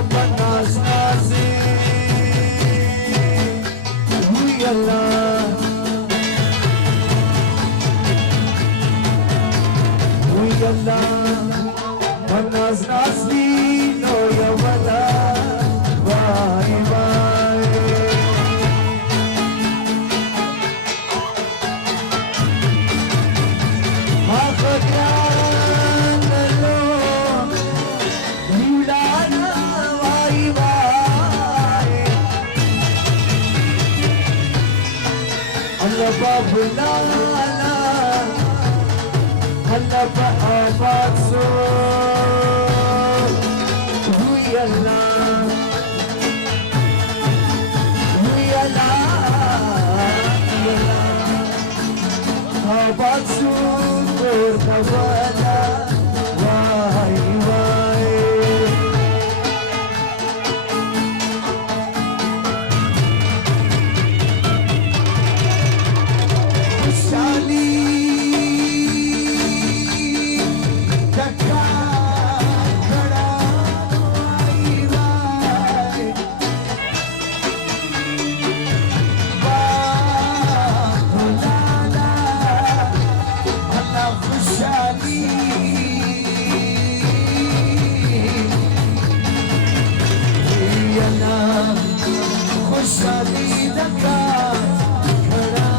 بناز نازي ويلا ويلا بناز نازي نو يا ولا باي باي ما خدان لو يولانا باي باي الله باب لا لا الله بابات سو ويلا ويلا ويلا بابات سو كورتوالا واي واي وشالي دكا خڑا واي واي لا الله خشالي يلا خشالي دكا خڑا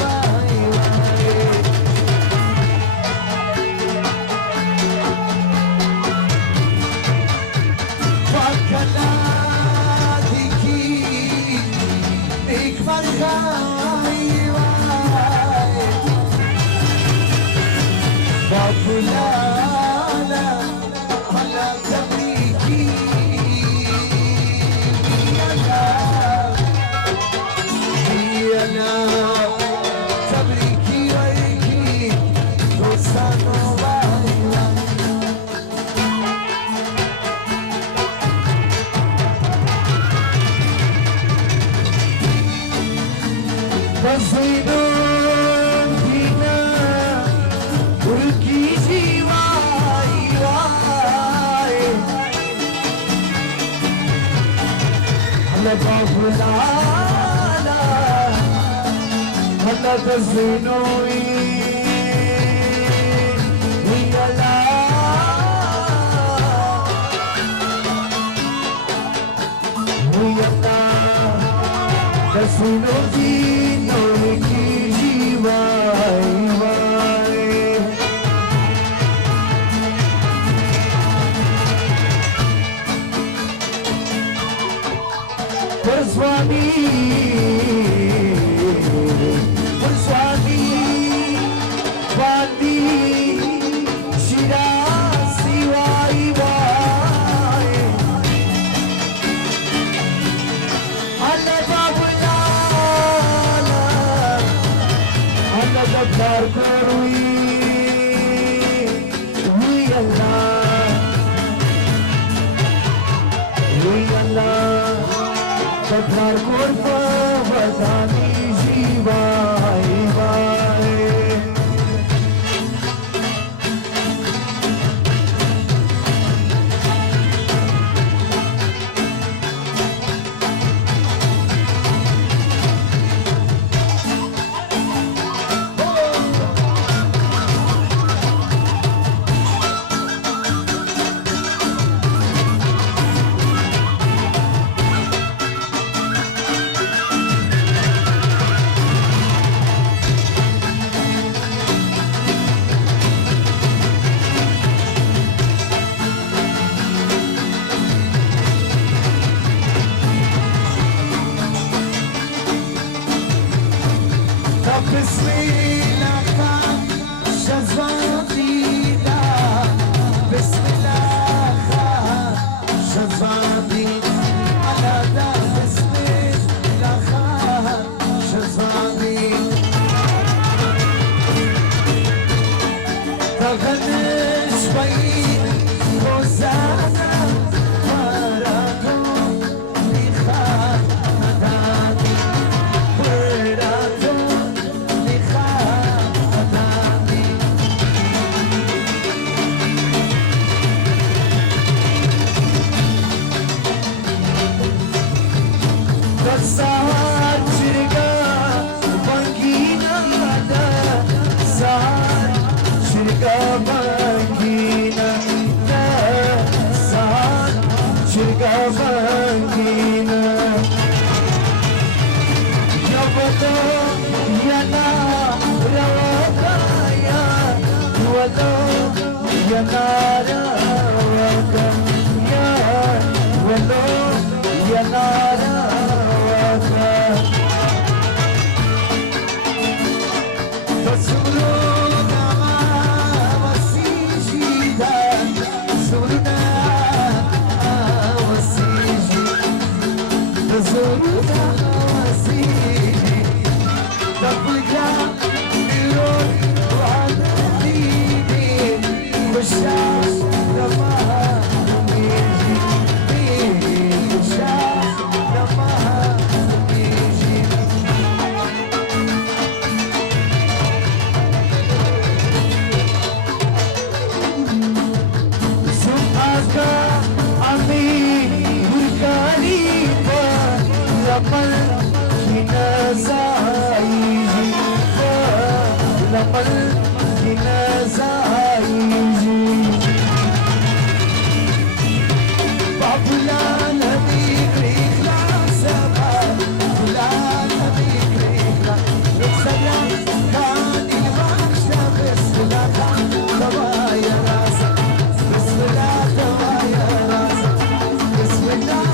واي واي وكلا ديكي ايك مرغاي واي بابولانا على تبريكي يلا تبريكي ويكي توسانو واي واي Pasidon dina urki jiwai wai Allah babulala Allah tazinoi wiyala wiyala tazinoi Swami, Swami, Swami, Shira, Siwai, Vai, Allah Babulala, Allah Jabbar Karui, we Allah. Jabbar Kurfa Vatani Jivai Vai شرقة بانجينا يبدو ينا رواقايا ولو ينا رواقايا ولو ينا رواقايا تسولونا وسيجيدا تسولونا وسيجي تسولونا وسيجي تبقى نيرون وعلميني وشاش لما يجي وشاش لما يجي Suaka ami berkalipa lamal kinazai lamal kinazai Babulan habib ikhlas Babulan habib ikhlas Nuksalan kan ilmaksha Bismillah Tawaya rasa Bismillah Tawaya rasa Bismillah